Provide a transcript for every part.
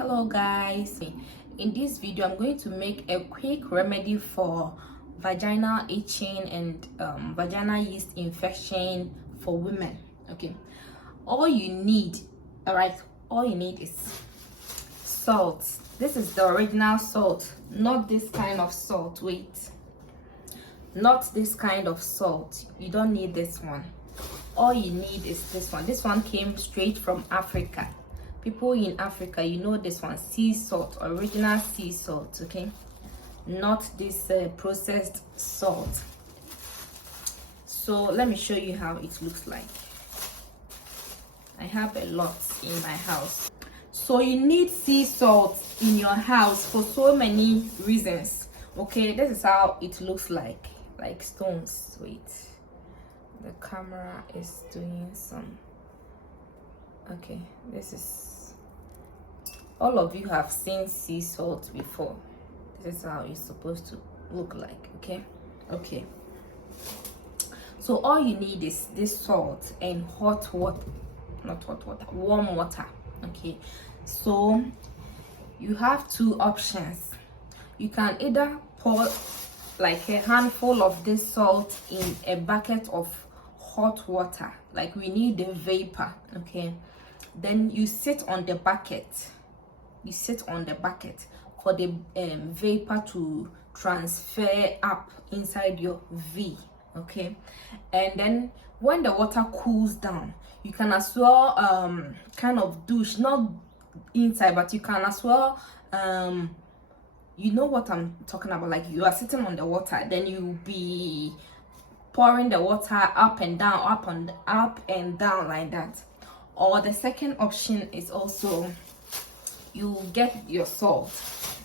Hello guys, in this video I'm going to make a quick remedy for vaginal itching and vaginal yeast infection for women. Okay, all you need is salt. This is the original salt, not this kind of salt. Not this kind of salt. You don't need this one. All you need is this one came straight from Africa. People in Africa, you know this one, sea salt, original sea salt. Okay, not this processed salt. So let me show you how it looks like. I have a lot in my house. So you need sea salt in your house for so many reasons. Okay, this is how it looks like stones. Wait, the camera is doing some. Okay, this is, all of you have seen sea salt before. This is how it's supposed to look like. Okay, so all you need is this salt and hot water, not hot water, warm water. Okay, so you have two options. You can either pour like a handful of this salt in a bucket of hot water, like we need the vapor. Okay, then you sit on the bucket for the vapor to transfer up inside your V. Okay, and then when the water cools down, you can as well kind of douche, not inside, but you can as well you know what I'm talking about, like you are sitting on the water, then you'll be pouring the water up and down, up and down like that. Or the second option is also, you get your salt,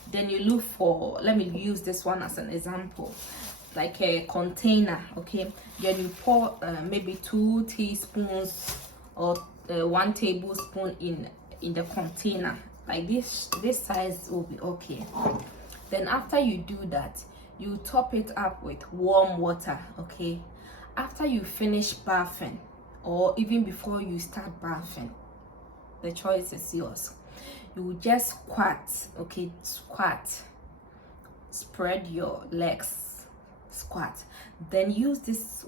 then you look for, let me use this one as an example, like a container. Okay, then you pour maybe 2 teaspoons or 1 tablespoon in the container, like this size will be okay. Then after you do that, you top it up with warm water. Okay, after you finish bathing, or even before you start bathing, the choice is yours. You just squat. Okay, squat, spread your legs, squat, then use this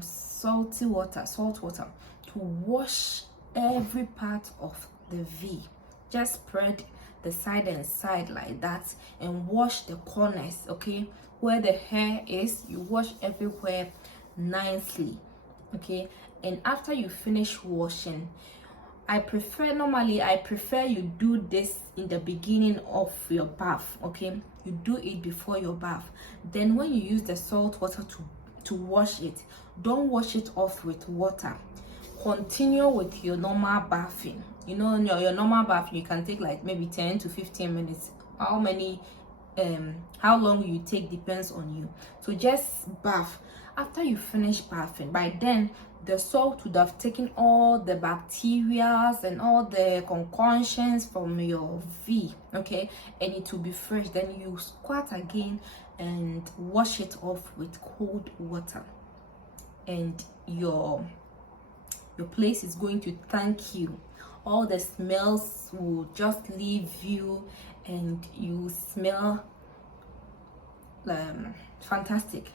salt water to wash every part of the V. Just spread the side and side like that and wash the corners. Okay, where the hair is, you wash everywhere nicely. Okay, and after you finish washing, I prefer you do this in the beginning of your bath. Okay, you do it before your bath. Then when you use the salt water to wash it, don't wash it off with water. Continue with your normal bathing. You know, your normal bath, you can take like maybe 10 to 15 minutes. How long you take depends on you. So just bath. After you finish bathing, by then the salt would have taken all the bacteria and all the concoctions from your V. Okay, and it will be fresh. Then you squat again and wash it off with cold water, and your place is going to thank you. All the smells will just leave you and you smell fantastic.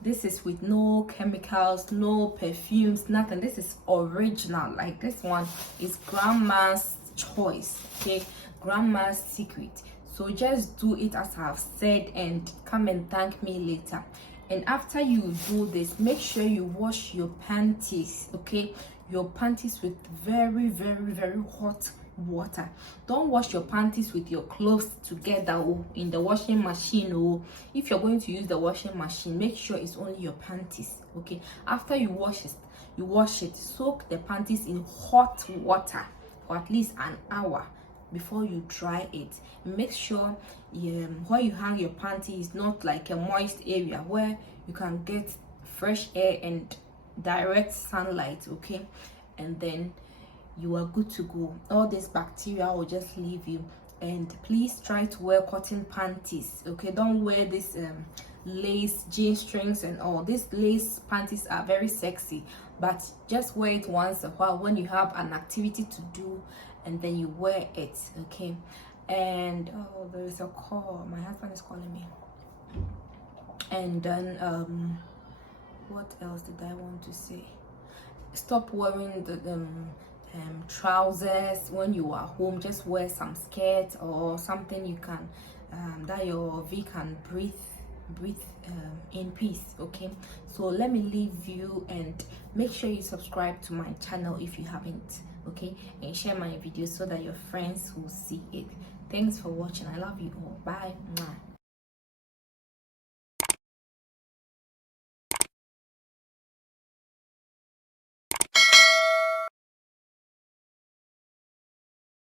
This is with no chemicals, no perfumes, nothing. This is original. Like this one is grandma's choice. Okay, grandma's secret. So just do it as I've said and come and thank me later. And after you do this, make sure you wash your panties. Okay, your panties with very, very, very hot water. Don't wash your panties with your clothes together in the washing machine. If you're going to use the washing machine, make sure it's only your panties. Okay, after you wash it, soak the panties in hot water for at least an hour before you dry it. Make sure where you hang your panty is not like a moist area where you can get fresh air and direct sunlight. Okay, and then you are good to go. All this bacteria will just leave you. And please try to wear cotton panties. Okay, don't wear this lace jean strings and all. These lace panties are very sexy, but just wear it once a while when you have an activity to do and then you wear it, okay? And oh, there is a call, my husband is calling me. And then what else did I want to say? Stop wearing the trousers when you are home. Just wear some skirt or something you can that your V can breathe in peace, okay? So let me leave you, and make sure you subscribe to my channel if you haven't, okay? And share my videos so that your friends will see it. Thanks for watching. I love you all. Bye.